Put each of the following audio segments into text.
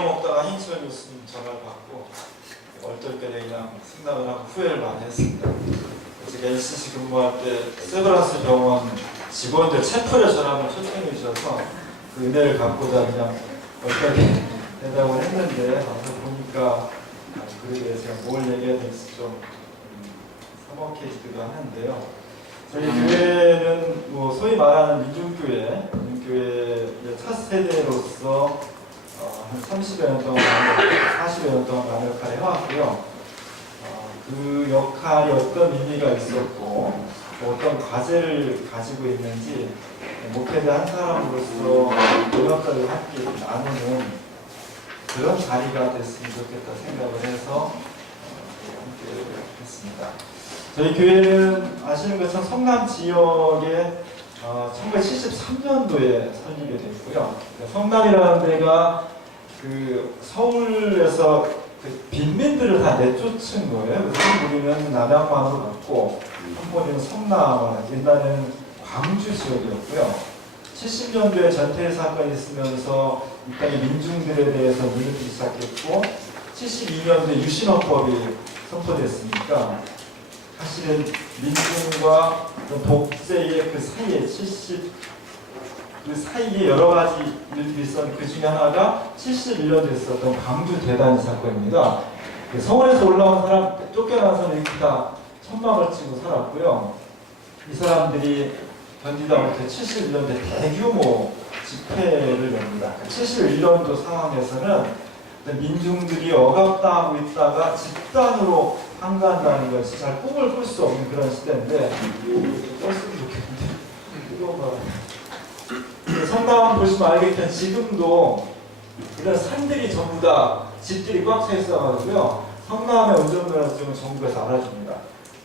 저녁 먹다가 hin치원 교수님 전화를 받고 얼떨결에 그냥 승낙을 하고 후회를 많이 했습니다. 제가 LCC 근무할 때 세브란스 병원 직원들 채플의 전화를 초청해 주셔서 그 은혜를 갖고자 그냥 얼떨결에 대답을 했는데 와서 보니까 그에 제가 뭘 얘기해야 될지 좀 서먹해지기도 하는데요. 저희 교회는 뭐 소위 말하는 민중교회의 첫 세대로서 한 30여 년 동안, 40여 년 동안 많은 역할을 해왔고요. 그 역할이 어떤 의미가 있었고 어떤 과제를 가지고 있는지 목회자 한 사람으로서 영역들을 함께 나누는 그런 자리가 됐으면 좋겠다 생각을 해서 함께 했습니다. 저희 교회는 아시는 것처럼 성남 지역에 1973년도에 설립이 됐고요. 성남이라는 데가 그 서울에서 그 빈민들을 다 내쫓은 거예요. 그래서 우리는 남양만으로 갔고 한 번은 성남, 옛날에는 광주 지역이었고요. 70년도에 전태일 사건이 있으면서 이 땅의 민중들에 대해서 눈을 뜨기 시작했고 72년도에 유신헌법이 선포됐으니까 사실은 민중과 독재의 그 사이에 여러 가지 일들이 있었는데 그 중에 하나가 71년도에 있었던 광주 대단지 사건입니다. 서울에서 올라온 사람, 쫓겨난 사람이 이렇게 다 천막을 치고 살았고요. 이 사람들이 견디다 못해 71년도에 대규모 집회를 엽니다. 71년도 상황에서는 민중들이 억압당하고 있다가 집단으로 항거한다는 것이 잘 꿈을 꿀 수 없는 그런 시대인데 떴으면 좋겠는데 뜨거워. 성남 보시면 알겠지만 지금도 이런 산들이 전부 다 집들이 꽉 차 있어가지고요. 성남의 운전면허증은 정부에서 알아줍니다.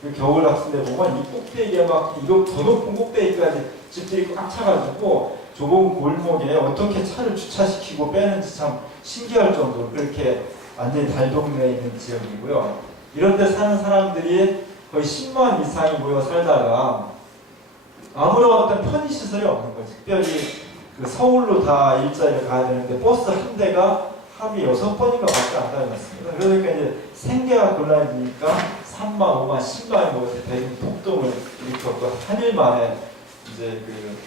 그 겨울 학생들 보면 이 꼭대기에 막 이거 더 높은 꼭대기까지 집들이 꽉 차가지고 좁은 골목에 어떻게 차를 주차시키고 빼는지 참 신기할 정도로 그렇게 완전히 달동네에 있는 지역이고요. 이런 데 사는 사람들이 거의 10만 이상이 모여 살다가 아무런 어떤 편의시설이 없는 거예요. 특별히 그 서울로 다 일자리를 가야 되는데 버스 한 대가 하루에 6번인가 밖에 안 다녔습니다. 그러니까 이제 생계가 곤란해지니까 3만, 5만, 10만이 모여서 대중 폭동을 일으켰고 한 일 만에 이제 그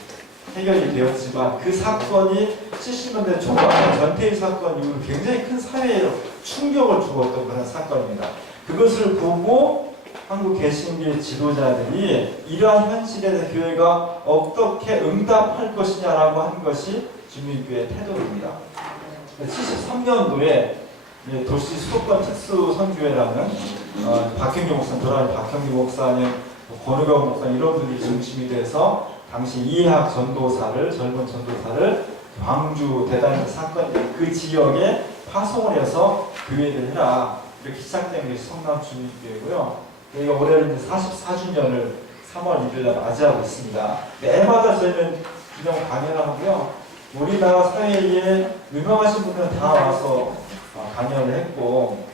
해결이 되었지만 그 사건이 70년대 초반에 전태일 사건 이후로 굉장히 큰 사회에 충격을 주었던 그런 사건입니다. 그것을 보고 한국 개신교의 지도자들이 이러한 현실에 대해 교회가 어떻게 응답할 것이냐라고 한 것이 주민교회의 태도입니다. 73년도에 도시 수도권 특수 선교회라는 박형규 목사님, 돌아가신 박형규 목사님, 권우경 목사님 이런 분들이 중심이 돼서 당시 이해학 전도사를 젊은 전도사를 광주 대단지 사건 그 지역에 파송을 해서 교회를 해라 이렇게 시작된 것이 성남 주민교회고요. 저희가 올해는 44주년을 3월 1일 날 맞이하고 있습니다. 매해마다 저희는 기념 강연을 하고요. 우리나라 사회에 유명하신 분들은 다 와서 강연을 했고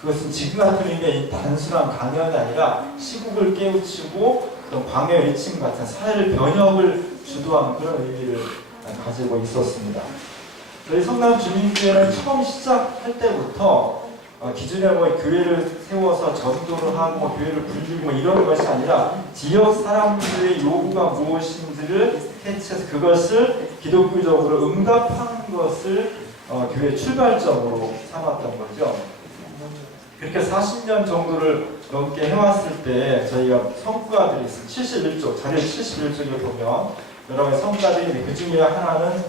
그것은 지금 같은 의미의 단순한 강연이 아니라 시국을 깨우치고 어떤 광해 외침 같은 사회를 변혁을 주도하는 그런 의미를 가지고 있었습니다. 저희 성남 주민교회는 처음 시작할 때부터 기존에 뭐 교회를 세워서 전도를 하고 뭐 교회를 불리고 뭐 이런 것이 아니라 지역 사람들의 요구가 무엇인지를 캐치해서 그것을 기독교적으로 응답하는 것을 교회 출발점으로 삼았던 거죠. 그렇게 40년 정도를 넘게 해왔을 때 저희가 성과들이 있습니다. 71쪽, 자료 71쪽에 보면 여러 가지 성과들이 있는데 그 중에 하나는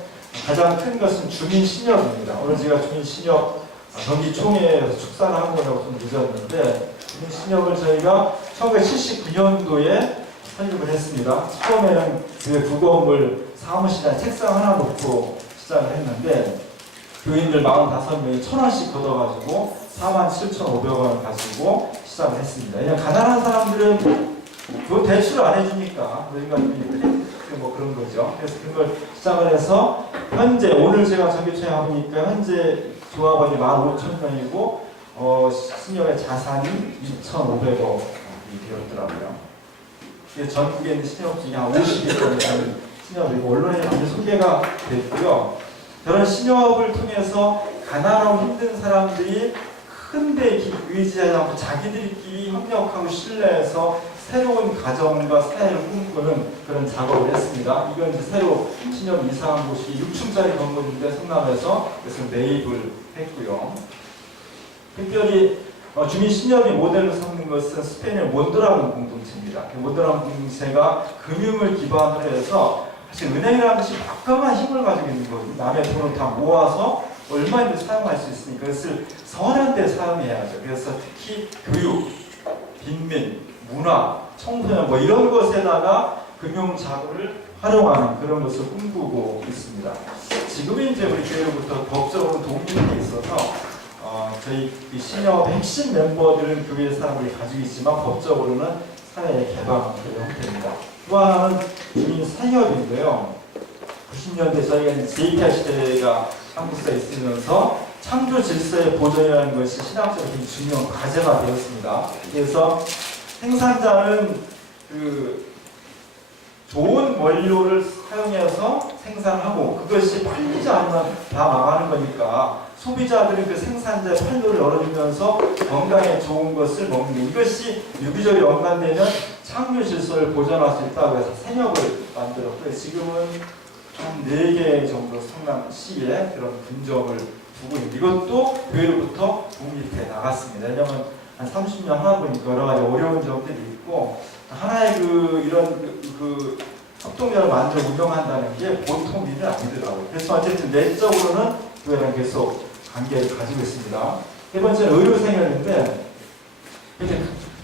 가장 큰 것은 주민신협입니다. 오늘 제가 주민신협 정기총회에서 축사를 한 거라고 좀 늦었는데 주민신협을 저희가 1979년도에 설립을 했습니다. 처음에는 그 구건물 사무실에 책상 하나 놓고 시작을 했는데 교인들 45명이 1,000원씩 걷어가지고 47,500원을 가지고 시작을 했습니다. 왜냐하면 가난한 사람들은 그거 대출 안 해주니까 우리가 뭐 그런 거죠. 그래서 그걸 시작을 해서 현재 오늘 제가 정기총회 해보니까 현재 조합원이 15,000명이고 신협의 자산이 2,500억이 되었더라고요. 전국에 있는 신협 중에 한 50개 정도 되는 신협이고 언론에 많이 소개가 됐고요. 그런 신협을 통해서 가난하고 힘든 사람들이 큰데 의지하지 않고 자기들끼리 협력하고 신뢰해서 새로운 가정과 사회를 꿈꾸는 그런 작업을 했습니다. 이건 이제 새로 신협 이사한 곳이 6층짜리 건물인데 성남에서 그래서 매입을 했고요. 특별히 주민 신협이 모델로 삼는 것은 스페인의 몬드라곤 공동체입니다. 몬드라곤 공동체가 금융을 기반으로 해서 사실 은행이라는 것이 막강한 힘을 가지고 있는 거예요. 남의 돈을 다 모아서 얼마든지 사용할 수 있으니까 그것을 선한 데 사용해야죠. 그래서 특히 교육, 빈민, 문화, 청소년 뭐 이런 것에다가 금융 자금을 활용하는 그런 것을 꿈꾸고 있습니다. 지금은 이제 우리 교회로부터 법적으로 독립돼 있어서 저희 신협 핵심 멤버들은 교회 사람들이 가지고 있지만 법적으로는 사회 개방 그런 형태입니다. 또 하나는 주민 사협인데요. 90년대 저희가 JPR 시대가 한국사에 있으면서 창조 질서의 보존이라는 것이 신학적으로 굉장히 중요한 과제가 되었습니다. 그래서 생산자는 좋은 원료를 사용해서 생산하고 그것이 팔리지 않으면 다 망하는 거니까 소비자들은 그 생산자의 판도를 열어주면서 건강에 좋은 것을 먹는 이것이 유기적으로 연관되면 창조 질서를 보존할 수 있다고 해서 생협을 만들었고요. 지금은 한 4개 정도 성남시에 그런 분점을 두고 있는데 이것도 교회로부터 독립해 나갔습니다. 왜냐하면 한 30년 하다 보니까 여러 가지 어려운 점들이 있고 하나의 이런 협동조합을 만들어 운영한다는 게 보통 일은 아니더라고요. 그래서 어쨌든 내적으로는 교회랑 계속 관계를 가지고 있습니다. 세 번째는 의료생활인데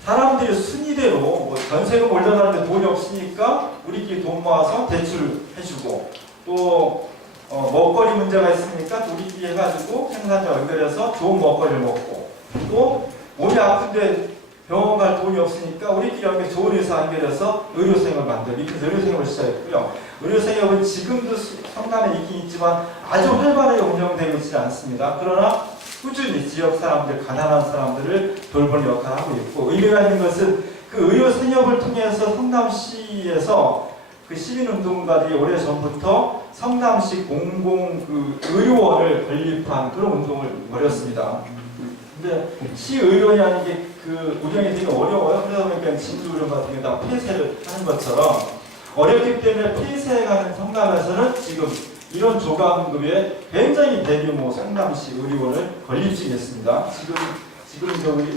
사람들이 순위대로 뭐 전세금 올려놨는데 돈이 없으니까 우리끼리 돈 모아서 대출해주고 또 먹거리 문제가 있으니까 우리끼리 해가지고 생산자 연결해서 좋은 먹거리를 먹고 또 몸이 아픈데 병원 갈 돈이 없으니까 우리끼리 연결 좋은 의사 연결해서 의료생활을 만들고 이렇게 의료생활을 시작했고요. 의료생활은 지금도 성남에 있긴 있지만 아주 활발하게 운영되고 있지 않습니다. 그러나 꾸준히 지역 사람들, 가난한 사람들을 돌보는 역할을 하고 있고 의미가 있는 것은 그 의료생협을 통해서 성남시에서 그 시민운동가들이 오래전부터 성남시 공공 의료원을 건립한 그런 운동을 벌였습니다. 근데 시의료라는 게 운영이 되게 어려워요. 그러다 보니까 진주의료 같은 게 다 폐쇄를 하는 것처럼 어렵기 때문에 폐쇄하는 성남에서는 지금 이런 조감급의 굉장히 대규모 성남시 의료원을 건립중했습니다. 지금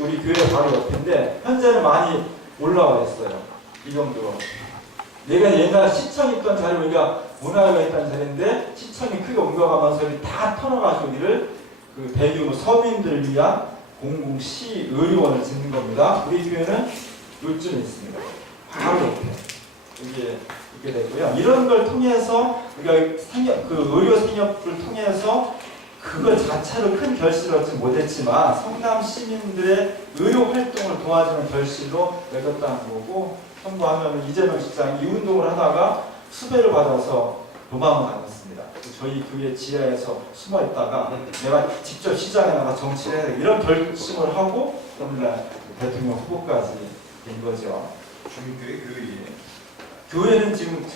우리 교회 바로 옆인데 현재는 많이 올라와 있어요. 이 정도로. 내가 옛날 시청 있던 자리 우리가 문화회가 있던 자리인데 시청이 크게 옮겨가면서 다 털어가지고 우리를 대규모 서민들을 위한 공공시 의료원을 짓는 겁니다. 우리 교회는 요즘에 있습니다. 바로 옆에 이게 있게 되고요. 이런 걸 통해서 우리가 의료 생협을 통해서 그걸 자체로 큰 결실을 얻지 못했지만 성남 시민들의 의료 활동을 도와주는 결실로 맺었다는 거고 선거하면 이재명 시장이 이 운동을 하다가 수배를 받아서 도망을 다녔습니다. 저희 교회 지하에서 숨어 있다가 내가 직접 시장에 나가 정치를 해야 돼 이런 결심을 하고 오늘날 대통령 후보까지 된 거죠. 주민교회 교회에 교회는 지금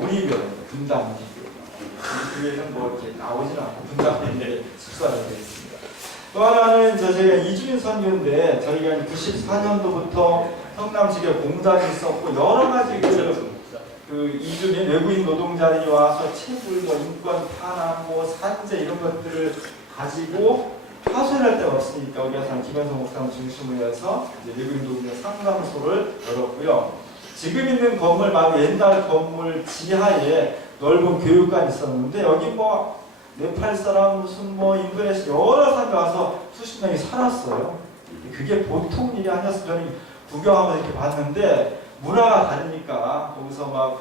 우리 교회 분당 우리 교회는 뭐 이렇게 나오지는 않고 분당에 숙소가 되어 있습니다. 또 하나는 저희가 이주민 선교인데 저희가 94년도부터 성남 지역에 공장이 있었고 여러 가지 이주민 외국인 노동자들이 와서 채굴, 인권 탄압, 산재 이런 것들을 가지고 하소연할 데가 없으니까 우리가 김현성 목사님 중심으로 해서 외국인 노동자 상담소를 열었고요. 지금 있는 건물 말고 옛날 건물 지하에 넓은 교육관이 있었는데 여기 네팔 사람 무슨 인도네시아 여러 사람이 와서 수십 명이 살았어요. 그게 보통 일이 아니었어요. 저는 구경하면서 이렇게 봤는데 문화가 다르니까 거기서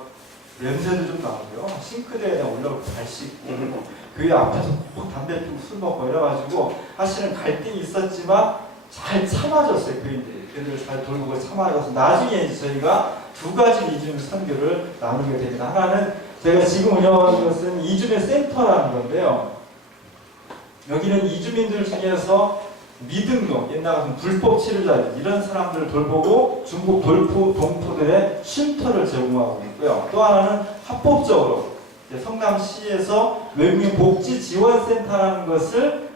냄새도 좀 나고요. 싱크대에다 올라오고 발 씻고 교회 앞에서 담배 피우고 술 먹고 이래가지고 사실은 갈등이 있었지만 잘 참아줬어요. 그들을 잘 돌보고 참아줘서 나중에 이제 저희가 두 가지 이주민 선교를 나누게 됩니다. 하나는 제가 지금 운영하는 것은 이주민 센터라는 건데요. 여기는 이주민들 중에서 미등록, 옛날 같은 불법 치료자 이런 사람들을 돌보고 중국 동포들의 쉼터를 제공하고 있고요. 또 하나는 합법적으로 성남시에서 외국인 복지지원센터라는 것을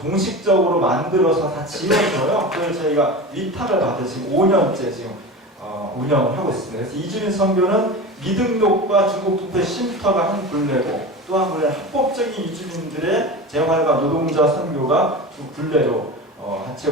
종식적으로 만들어서 다 지원줘요. 그걸 저희가 위탁을 받아 지금 5년째 지금 운영을 하고 있습니다. 그래서 이주민 선교는 미등록과 중국투표 쉼터가 한 굴레고, 또 한 굴레는 합법적인 이주민들의 재활과 노동자 선교가 두 굴레로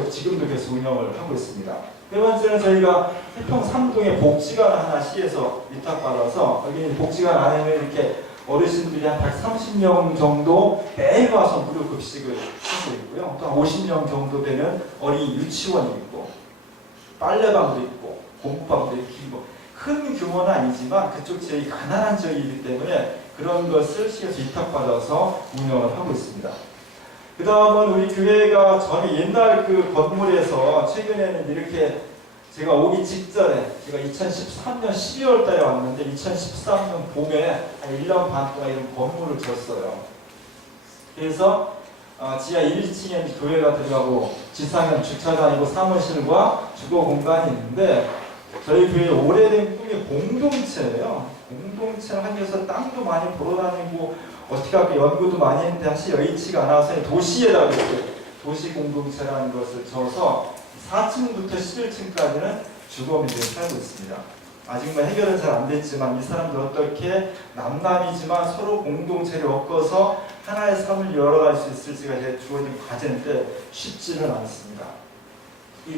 지금도 계속 운영을 하고 있습니다. 네 번째는 저희가 태평 3동에 복지관 하나 시에서 위탁받아서, 여기 복지관 안에는 이렇게 어르신들이 한 130명 정도 매일 와서 무료 급식을 하고 있고요. 또 한 50명 정도 되는 어린이 유치원이 있고, 빨래방도 있고, 공부방도 있고, 큰 규모는 아니지만 그쪽 지역이 가난한 지역이기 때문에 그런 것을 시에서 위탁받아서 운영을 하고 있습니다. 그 다음은 우리 교회가 전에 옛날 그 건물에서 최근에는 이렇게 제가 오기 직전에, 제가 2013년 12월 달에 왔는데 2013년 봄에 한 1년 반 동안 이런 건물을 졌어요. 그래서 지하 1층에 교회가 들어가고 지상은 주차장이고 사무실과 주거 공간이 있는데, 저희 교회 오래된 꿈이 공동체예요. 공동체를 하기 위해서 땅도 많이 보러다니고 어떻게 할까 연구도 많이 했는데 사실 여의치가 않아서 도시에다가 도시 공동체라는 것을 줘서 4층부터 11층까지는 주거민들이 살고 있습니다. 아직 해결은 잘 안 됐지만 이 사람들 어떻게 남남이지만 서로 공동체를 엮어서 하나의 삶을 열어갈 수 있을지가 제 주어진 과제인데 쉽지는 않습니다.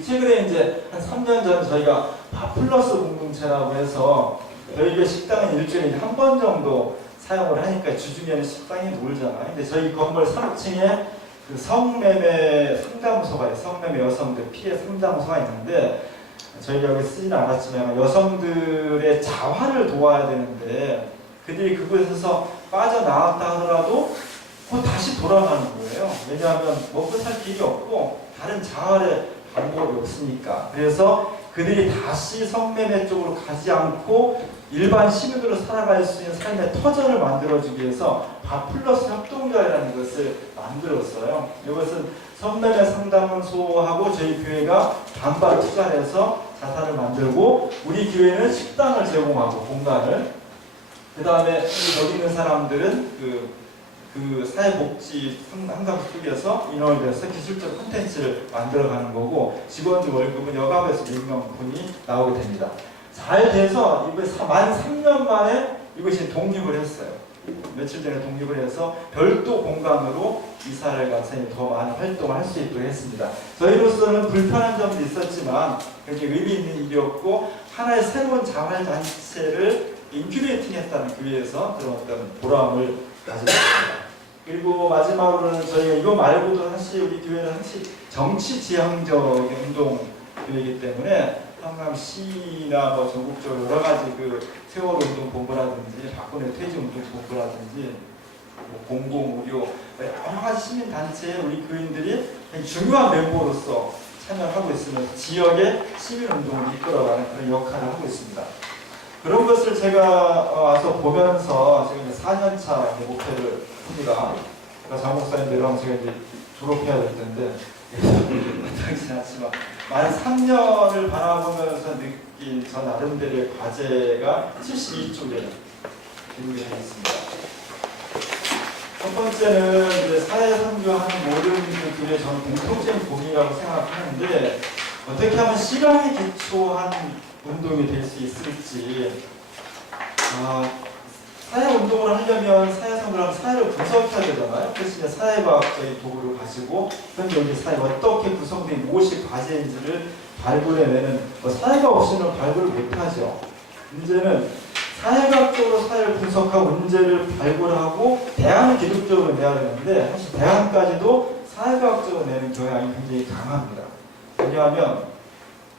최근에 이제 한 3년 전 저희가 밥플러스 공동체라고 해서 저희 식당은 일주일에 한 번 정도 사용을 하니까 주중에는 식당이 놀잖아요. 근데 저희 건물 3층에 그 성매매 상담소가 있어요. 성매매 여성들 피해 상담소가 있는데, 저희가 여기 쓰지는 않았지만 여성들의 자활을 도와야 되는데 그들이 그곳에서 빠져나왔다 하더라도 곧 다시 돌아가는 거예요. 왜냐하면 먹고 살 길이 없고 다른 자활의 방법이 없으니까. 그래서 그들이 다시 성매매 쪽으로 가지 않고 일반 시민으로 살아갈 수 있는 삶의 터전을 만들어주기 위해서 밥플러스 협동조합이라는 것을 만들었어요. 이것은 성매매 상담소하고 저희 교회가 반반 투자를 해서 자산을 만들고, 우리 교회는 식당을 제공하고 공간을, 그 다음에 여기 있는 사람들은 그 사회복지 한강 속에서 인원을 내서 기술적 콘텐츠를 만들어가는 거고, 직원들 월급은 여가부에서 6명분이 나오게 됩니다. 잘 돼서 이번에 만 3년 만에 이것이 독립을 했어요. 며칠 전에 독립을 해서 별도 공간으로 이사를 가서 더 많은 활동을 할 수 있도록 했습니다. 저희로서는 불편한 점도 있었지만 굉장히 의미 있는 일이었고, 하나의 새로운 자활단체를 인큐베이팅했다는 교회에서 그런 어떤 보람을 가졌습니다. 그리고 마지막으로는 저희가 이거 말고도 사실 우리 교회는 사실 정치지향적인 운동 교회이기 때문에 성남시나 전국적으로 여러 가지 세월호 운동 본부라든지 박근혜 퇴직 운동 본부라든지 공공의료 여러 가지 시민 단체에 우리 교인들이 중요한 멤버로서 참여하고 있으면서 지역의 시민 운동을 이끌어가는 그런 역할을 하고 있습니다. 그런 것을 제가 와서 보면서 지금 4년차 목표를 합니다. 장 목사님들랑 제가 이제 졸업해야 될 텐데 당연히 않지만 만 3년을 바라보면서 느낀 저 나름대로의 과제가 72쪽에 기록이 되어 있습니다. 첫 번째는 이제 사회 선교하는 모든 분들의 저는 공통적인 고민이라고 생각하는데, 어떻게 하면 실험에 기초한 운동이 될 수 있을지. 사회 운동을 하려면 사회 선교를 하면 사회를 분석해야 되잖아요. 그래서 이제 사회과학적인 도구를 가지고 현재 우리 사회가 어떻게 구성된 무엇이 과제인지를 발굴해내는, 사회가 없이는 발굴을 못하죠. 문제는 사회과학적으로 사회를 분석하고 문제를 발굴하고 대안을 기술적으로 내야 되는데, 사실 대안까지도 사회과학적으로 내는 경향이 굉장히 강합니다. 왜냐하면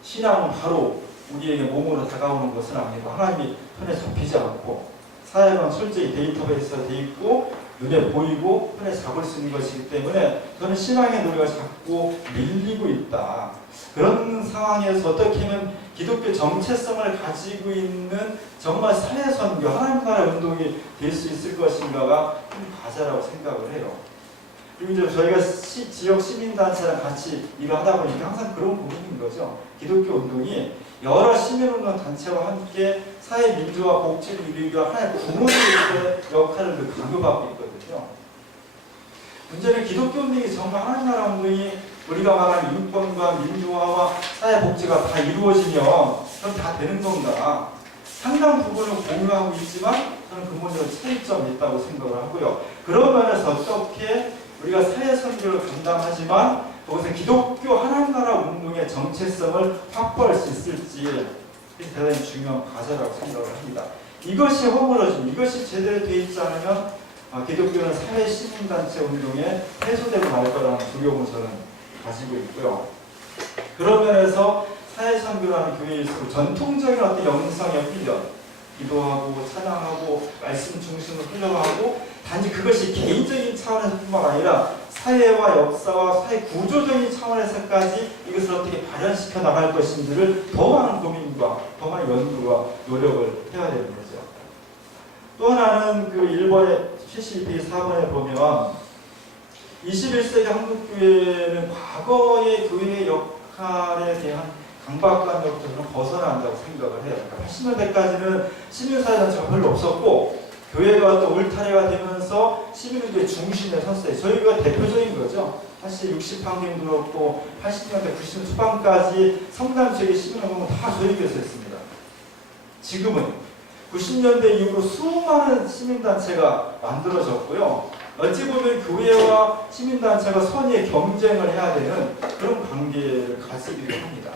신앙은 바로 우리에게 몸으로 다가오는 것은 아니고 하나님이 손에 잡히지 않고 사회는 솔직히 데이터베이스가 돼 있고 눈에 보이고 손에 잡을 수 있는 것이기 때문에 저는 신앙의 노래가 자꾸 밀리고 있다. 그런 상황에서 어떻게 하면 기독교 정체성을 가지고 있는 정말 사회선교, 하나님 나라 운동이 될 수 있을 것인가가 큰 과제라고 생각을 해요. 그리고 이제 저희가 지역 시민단체랑 같이 일을 하다 보니까 항상 그런 고민인 거죠. 기독교 운동이 여러 시민운동 단체와 함께 사회 민주화 복지를 이루기가 하나의 구멍으로서의 역할을 강요받고 있거든요. 문제는 기독교 운동이 정말 하나님 나라 운동이 우리가 말하는 인권과 민주화와 사회 복지가 다 이루어지면 그럼 다 되는 건가? 상당 부분은 공유하고 있지만 저는 근본적으로 차이점이 있다고 생각을 하고요. 그런 면에서 어떻게 우리가 사회 선교를 감당하지만 거기서 기독교 하나님 나라 운동의 정체성을 확보할 수 있을지 대단히 중요한 과제라고 생각을 합니다. 이것이 허물어진, 이것이 제대로 되어 있지 않으면 기독교는 사회 시민단체 운동에 해소되고 말 거라는 두려움을 저는 가지고 있고요. 그런 면에서 사회선교라는 교회일수록 전통적인 어떤 영성의 훈련, 기도하고 찬양하고 말씀 중심으로 훈련하고 단지 그것이 개인적인 차원에서뿐만 아니라 사회와 역사와 사회 구조적인 차원에서까지 이것을 어떻게 발현시켜 나갈 것인지를 더 많은 고민과 더 많은 연구와 노력을 해야 되는 거죠. 또 하나는 그 1번에 72페이지 4번에 보면 21세기 한국교회는 과거의 교회의 역할에 대한 강박관념부터 벗어난다고 생각을 해요. 80년대까지는 시민사회단체가 별로 없었고 교회가 또 울타리가 되면서 시민운동의 중심에 섰어요. 저희가 대표적인 거죠. 사실 60학년 들었고 80년대 90년 초반까지 성남 지역의 시민운동은 다 저희 교회에서 했습니다. 지금은 90년대 이후로 수많은 시민단체가 만들어졌고요. 어찌 보면 교회와 시민단체가 선의의 경쟁을 해야 되는 그런 관계를 가지기도 합니다.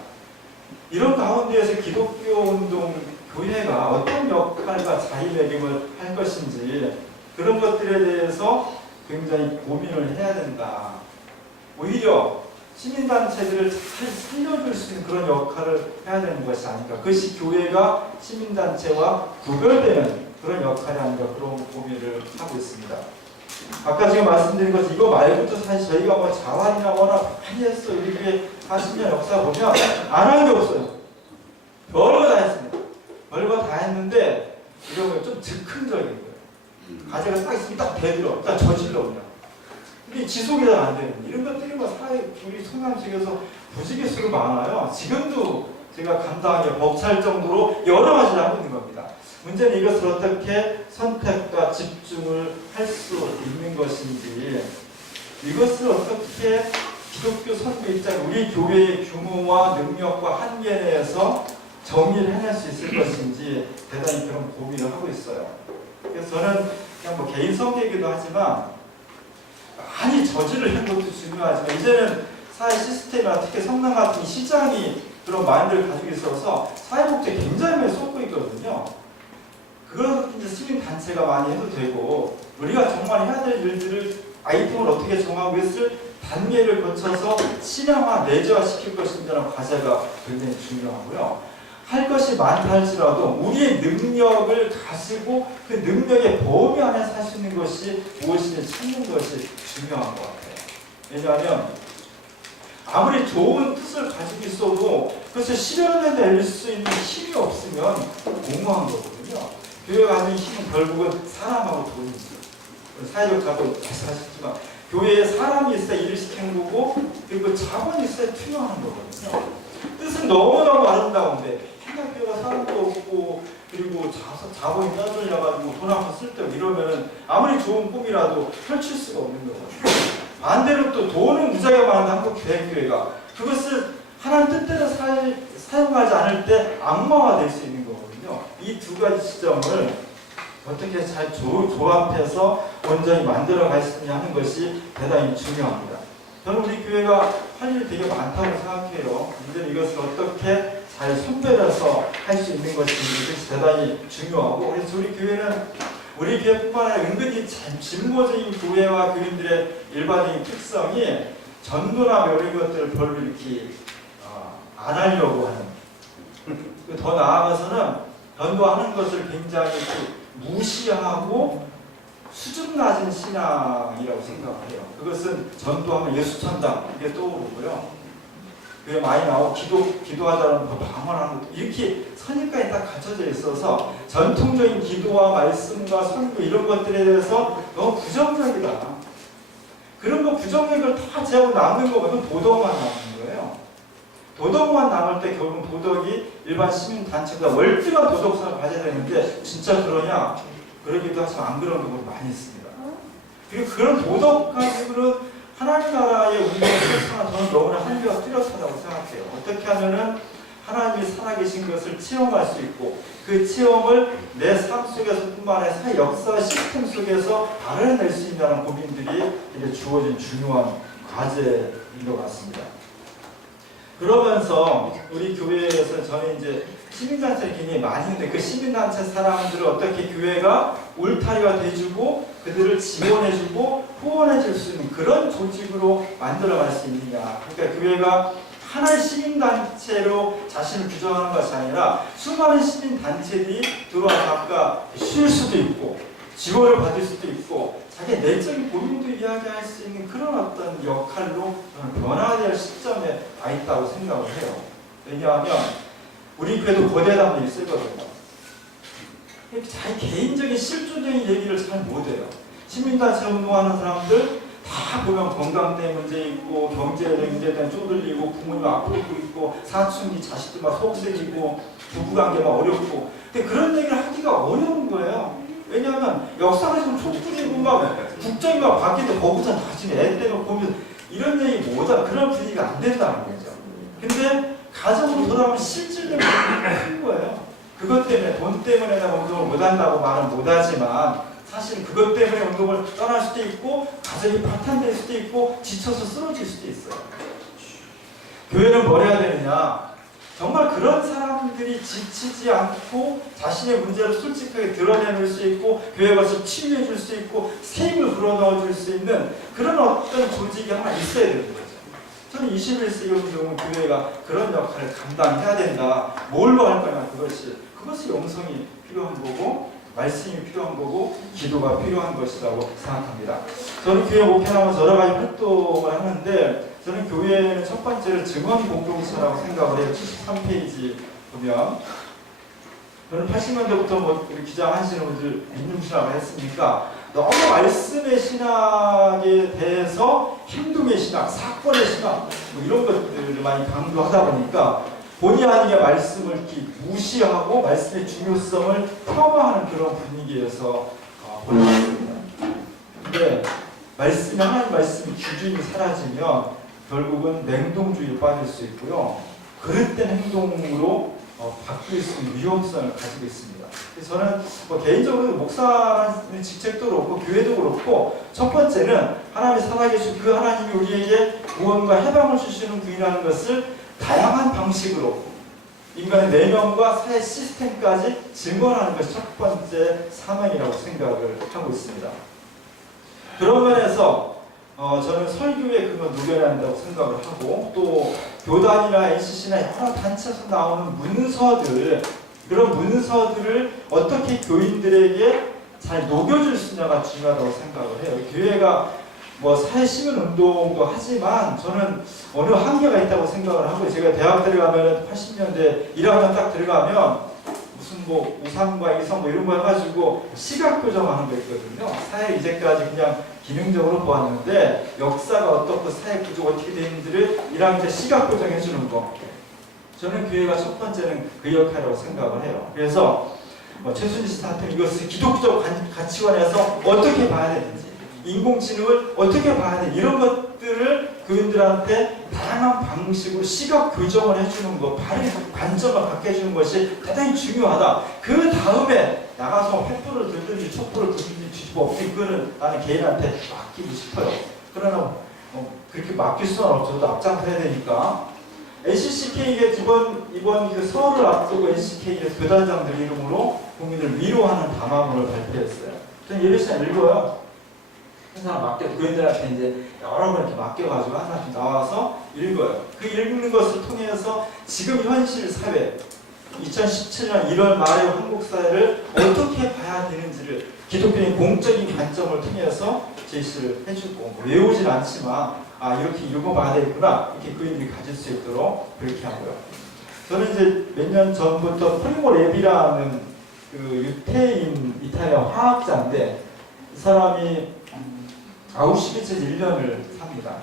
이런 가운데에서 기독교 운동 교회가 어떤 역할과 자리매김을 할 것인지 그런 것들에 대해서 굉장히 고민을 해야 된다. 오히려 시민단체들을 잘 살려줄 수 있는 그런 역할을 해야 되는 것이 아닌가. 그것이 교회가 시민단체와 구별되는 그런 역할이 아닌가 그런 고민을 하고 있습니다. 아까 지금 말씀드린 것 이거 말고도 사실 저희가 뭐 자활이나 뭐나 많이 했어요. 우리 교회 40년 역사 보면 안 한 게 없어요. 별거 다 했습니다. 별거 다 했는데 이런 거 좀 즉흥적인 거예요. 과제가 딱 있으면 딱 대들어. 딱 저질러 그냥. 근데 지속이 잘 안 되는 이런 것들이 뭐 사회 우리 성남시에서 부지기수로 많아요. 지금도 제가 감당하기 벅찰 정도로 여러 가지를 하고 있는 겁니다. 문제는 이것을 어떻게 선택과 집중을 할 수 있는 것인지 이것을 어떻게 기독교 선교 입장 우리 교회의 규모와 능력과 한계 내에서 정리를 해낼 수 있을 것인지 대단히 그런 고민을 하고 있어요. 그래서 저는 그냥 뭐 개인 성격이기도 하지만 많이 저지를 한 것도 중요하지만 이제는 사회 시스템이나 특히 성남 같은 시장이 그런 마인드를 가지고 있어서 사회복지에 굉장히 많이 쏟고 있거든요. 그런 이제 시민단체가 많이 해도 되고 우리가 정말 해야 될 일들을 아이템을 어떻게 정하고 있을 단계를 거쳐서 실행화, 내재화 시킬 것인지라는 과제가 굉장히 중요하고요. 할 것이 많다 할지라도 우리의 능력을 가지고 그 능력의 범위 안에서 할 수 있는 것이 무엇인지 찾는 것이 중요한 것 같아요. 왜냐하면 아무리 좋은 뜻을 가지고 있어도 그것을 실현해낼 수 있는 힘이 없으면 공허한 거거든요. 교회가 가진 힘은 결국은 사람하고 돈이죠. 사회적 자본 말씀하셨지만 교회에 사람이 있어야 일을 시키는 거고 그리고 자본이 있어야 투여하는 거거든요. 뜻은 너무너무 아름다운데 교회가 사람도 없고 그리고 자본이 떠들려가지고 돈 한번 쓸 때 이러면 아무리 좋은 꿈이라도 펼칠 수가 없는 거거든요. 반대로 또 돈은 무지하게 많은 한국교회가 그것을 하나님 뜻대로 사용하지 않을 때 악마화될 수 있는 거거든요. 이 두 가지 시점을 어떻게 잘 조합해서 온전히 만들어갈 수 있냐 하는 것이 대단히 중요합니다. 저는 우리 교회가 할 일이 되게 많다고 생각해요. 이제 이것을 어떻게 잘 선별해서 할 수 있는 것인지 이것이 대단히 중요하고 그래서 우리 교회뿐만 아니라 은근히 참 진보적인 교회와 교인들의 일반적인 특성이 전도나 이런 것들을 별로 이렇게 안 하려고 하는 더 나아가서는 전도하는 것을 굉장히 무시하고 수준 낮은 신앙이라고 생각을 해요. 그것은 전도하면 예수천당 이게 떠오르고요. 그게 많이 나오고 기도하자는 거 방언하는 것도 이렇게 선입관이 딱 갖춰져 있어서 전통적인 기도와 말씀과 선교 이런 것들에 대해서 너무 부정적이다. 그런 거 부정력을 다 제하고 남는 거 보면 도덕만 남는 거예요. 도덕만 남을 때 결국은 도덕이 일반 시민단체보다 월등한 도덕성을 가져야 되는데 진짜 그러냐? 그러기도 하지만 안 그런 경우도 많이 있습니다. 그리고 그런 도덕 가지고는 하나님 나라의 운명을 실천하는 저는 너무나 한계가 뚜렷하다고 생각해요. 어떻게 하면은 하나님이 살아계신 것을 체험할 수 있고 그 체험을 내 삶 속에서뿐만 아니라 사회 역사 시스템 속에서 발현해낼 수 있다는 고민들이 이제 주어진 중요한 과제인 것 같습니다. 그러면서 우리 교회에서 저는 이제 시민단체를 굉장히 많이 했는데 그 시민단체 사람들을 어떻게 교회가 울타리가 돼주고 그들을 지원해주고 후원해줄 수 있는 그런 조직으로 만들어갈 수 있느냐. 그러니까 교회가 하나의 시민단체로 자신을 규정하는 것이 아니라 수많은 시민단체들이 들어와서 아까 쉴 수도 있고 지원을 받을 수도 있고 자기 내적인 고민도 이야기할 수 있는 그런 어떤 역할로 변화될 시점에 와 있다고 생각을 해요. 왜냐하면 우리 교회도 거대담들이 쓰거든요. 자기 개인적인 실존적인 얘기를 잘 못해요. 시민단체 운동하는 사람들 다 보면 건강대 문제 있고 경제적인 문제에 대한 쪼들리고 부모님 아프고 있고 사춘기 자식들 막 속색이고 부부관계 막 어렵고 근데 그런 얘기를 하기가 어려운 거예요. 왜냐하면 역사가 지금 촛불이고 막 국정이 막 바뀌는데 거기서 나중에 애 때문에 보면 이런 얘기 못하 그런 분위기가 안 된다는 거죠. 근데 가정으로 돌아오면 실질적인 문제가 큰 거예요. 그것 때문에 돈 때문에 내가 운동을 못한다고 말은 못하지만 사실 그것 때문에 운동을 떠날 수도 있고 가정이 파탄될 수도 있고 지쳐서 쓰러질 수도 있어요. 교회는 뭘 해야 되느냐? 정말 그런 사람들이 지치지 않고 자신의 문제를 솔직하게 드러내놓을 수 있고 교회 가서 치유해 줄 수 있고 새 힘을 불어넣어 줄 수 있는 그런 어떤 조직이 하나 있어야 되는 거죠. 저는 21세기 운동은 교회가 그런 역할을 감당해야 된다. 뭘로 할 거냐 그것이 영성이 필요한 거고 말씀이 필요한 거고 기도가 필요한 것이라고 생각합니다. 저는 교회 목회하면서 여러 가지 활동을 하는데 저는 교회는 첫 번째로 증언 공동체라고 생각을 해요. 73페이지 보면 저는 80년대부터 뭐 우리 기장하시는 분들 민중신학을 했으니까 너무 말씀의 신학에 대해서 행동의 신학, 사건의 신학 뭐 이런 것들을 많이 강조하다 보니까 본의 아니게 말씀을 이렇게 무시하고 말씀의 중요성을 폄하하는 그런 분위기에서 올라왔습니다. 근데 하나님 말씀이 기준이 사라지면 결국은 냉동주의에 빠질 수 있고요. 그릇된 행동으로 바뀔 수 있는 위험성을 가지고 있습니다. 그래서 저는 개인적으로 목사라는 직책도 그렇고 교회도 그렇고 첫 번째는 하나님이 살아계신 그 하나님이 우리에게 구원과 해방을 주시는 분이라는 것을 다양한 방식으로 인간의 내면과 사회 시스템까지 증언하는 것이 첫 번째 사명이라고 생각을 하고 있습니다. 그런 면에서 저는 설교에 그걸 녹여야 한다고 생각을 하고 또 교단이나 NCC나 여러 단체에서 나오는 문서들 그런 문서들을 어떻게 교인들에게 잘 녹여줄 수 있냐가 중요하다고 생각을 해요. 교회가 뭐 사회시민운동도 하지만 저는 어느 한계가 있다고 생각을 하고 제가 대학 들어가면 80년대 1학년 딱 들어가면 무슨 뭐 우상과 이성 뭐 이런 거 해가지고 시각 교정하는 거 있거든요. 사회 이제까지 그냥 기능적으로 보았는데 역사가 어떻고 사회 구조가 어떻게 되는지를 1학년 때 시각 교정해 주는 거. 저는 교회가 첫 번째는 그 역할이라고 생각을 해요. 그래서 최순실 씨 사태 이것을 기독적 가치관에서 어떻게 봐야 되는지 인공지능을 어떻게 봐야 되는지 이런 것들을 교인들한테 다양한 방식으로 시각 교정을 해주는 것, 바른 관점을 갖게 해주는 것이 대단히 중요하다. 그 다음에 나가서 횃불을 들든지 촛불을 들든지 뒤집어 엎든 그거는 나는 개인한테 맡기고 싶어요. 그러나 그렇게 맡길 수는 없어도 앞장서야 되니까 NCCK가 이번 그 서울을 앞두고 NCCK에서 교단장들 이름으로 국민을 위로하는 담화문을 발표했어요. 저는 예배 시간 읽어요. 한 사람 교인들한테 이제 여러 번 이렇게 맡겨가지고 한 사람씩 나와서 읽어요. 그 읽는 것을 통해서 지금 현실 사회 2017년 1월 말의 한국 사회를 어떻게 봐야 되는지를 기독교인 공적인 관점을 통해서 제시를 해주고 외우진 않지만 이렇게 읽어봐야 되겠구나 이렇게 교인들이 가질 수 있도록 그렇게 하고요. 저는 이제 몇 년 전부터 프리모 레비라는 그 유태인 이탈리아 화학자인데 이 사람이 아우슈비츠 1년을 삽니다.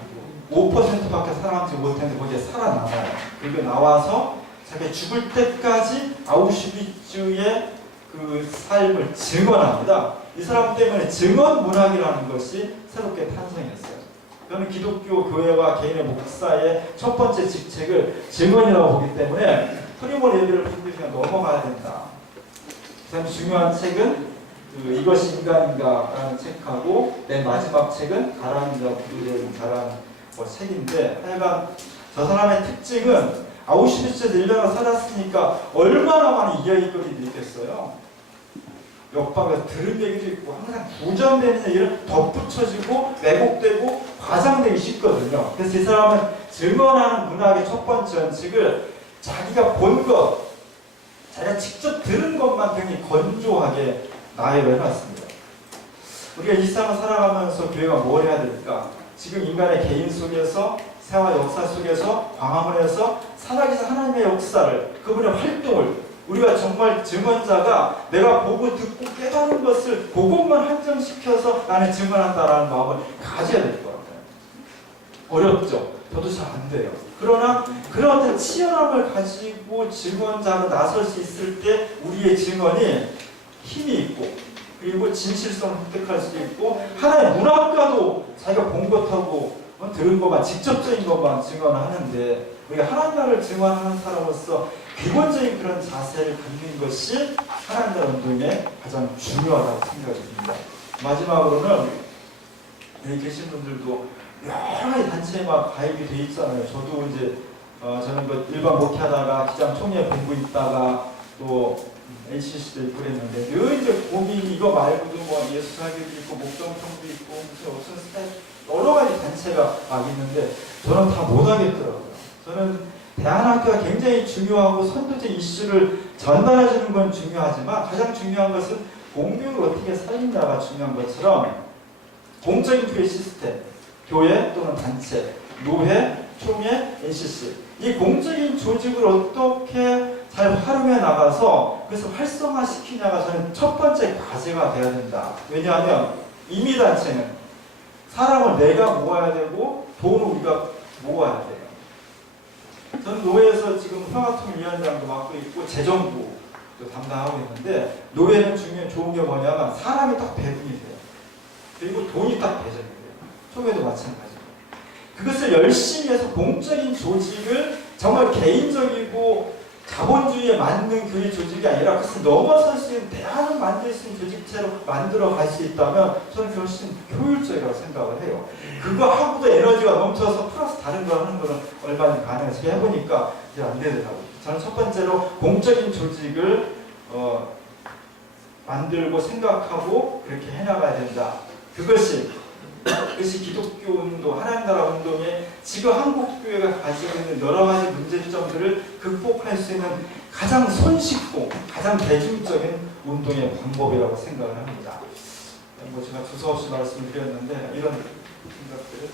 5%밖에 살아남지 못했는데 거기에 살아남아요. 그리고 나와서 자기 죽을 때까지 아우슈비츠의 그 삶을 증언합니다. 이 사람 때문에 증언 문학이라는 것이 새롭게 탄생했어요. 저는 기독교 교회와 개인의 목사의 첫 번째 직책을 증언이라고 보기 때문에 프리모 예배를 부르기 그냥 넘어가야 된다. 가장 중요한 책은 이것이 인간인가라는 책하고 맨 마지막 책은 가라앉아 부르는 자라는 책인데, 하여간 저 사람의 특징은 아우슈비츠에서 1년을 살았으니까 얼마나 많은 이야기거리들이 있겠어요. 옆방에서 들은 얘기도 있고 항상 부정되는 얘기를 덧붙여지고 왜곡되고 과장되기 쉽거든요. 그래서 이 사람은 증언하는 문학의 첫 번째 원칙을 자기가 본 것, 자기가 직접 들은 것만 굉장히 건조하게 나열을 해놨습니다. 우리가 이 세상을 살아가면서 교회가 뭘 해야 될까? 지금 인간의 개인 속에서, 생활 역사 속에서, 광화문에서 살아계신 하나님의 역사를, 그분의 활동을 우리가 정말 증언자가 내가 보고 듣고 깨달은 것을 그것만 한정시켜서 나는 증언한다라는 마음을 가져야 될 것 같아요. 어렵죠? 저도 잘 안 돼요. 그러나 그런 어떤 치열함을 가지고 증언자로 나설 수 있을 때 우리의 증언이 힘이 있고, 그리고 진실성을 획득할 수 있고, 하나의 문학가도 자기가 본 것하고 들은 것만, 직접적인 것만 증언을 하는데, 우리가 하나님 나라를 증언하는 사람으로서 기본적인 그런 자세를 갖는 것이 하나님 나라 운동의 가장 중요하다고 생각이 듭니다. 마지막으로는 여기 계신 분들도 여러 가지 단체에 막 가입이 돼 있잖아요. 저도 이제 저는 그 일반 목회하다가 기장 총회 공부 있다가 또 NCC도 있고 그랬는데, 늘 이제 고민, 이거 말고도 뭐 예수사교도 있고 목정통도 있고 무슨 스타일 여러 가지 단체가 막 있는데 저는 다 못하겠더라고요. 저는 대안학교가 굉장히 중요하고 선도적 이슈를 전달해주는 건 중요하지만 가장 중요한 것은 공교를 어떻게 살린다가 중요한 것처럼 공적인 교회 시스템, 교회 또는 단체, 노회, 총회, NCC, 이 공적인 조직을 어떻게 잘 활용해 나가서 그래서 활성화시키냐가 저는 첫 번째 과제가 되어야 된다. 왜냐하면 임의단체는 사람을 내가 모아야 되고 돈을 우리가 모아야 돼요. 저는 노회에서 지금 평화통일위원장도 맡고 있고 재정부도 담당하고 있는데, 노회는 좋은 게 뭐냐면 사람이 딱 배분이 돼요. 그리고 돈이 딱 배정이 돼요. 총회도 마찬가지고. 그것을 열심히 해서 공적인 조직을 정말 개인적이고 자본주의에 맞는 교회 조직이 아니라 그것을 넘어설 수 있는 대안을 만들 수 있는 조직체로 만들어 갈 수 있다면 저는 훨씬 효율적이라고 생각을 해요. 그거 하고도 에너지가 넘쳐서 플러스 다른 걸 하는 거는 얼마나 가능해서 해보니까 이제 안 되더라고요. 저는 첫 번째로 공적인 조직을 만들고 생각하고 그렇게 해나가야 된다. 그것이 기독교 운동, 하나님 나라 운동에 지금 한국 교회가 가지고 있는 여러 가지 문제점들을 극복할 수 있는 가장 손쉽고 가장 대중적인 운동의 방법이라고 생각을 합니다. 뭐 제가 두서없이 말씀드렸는데 이런 생각들을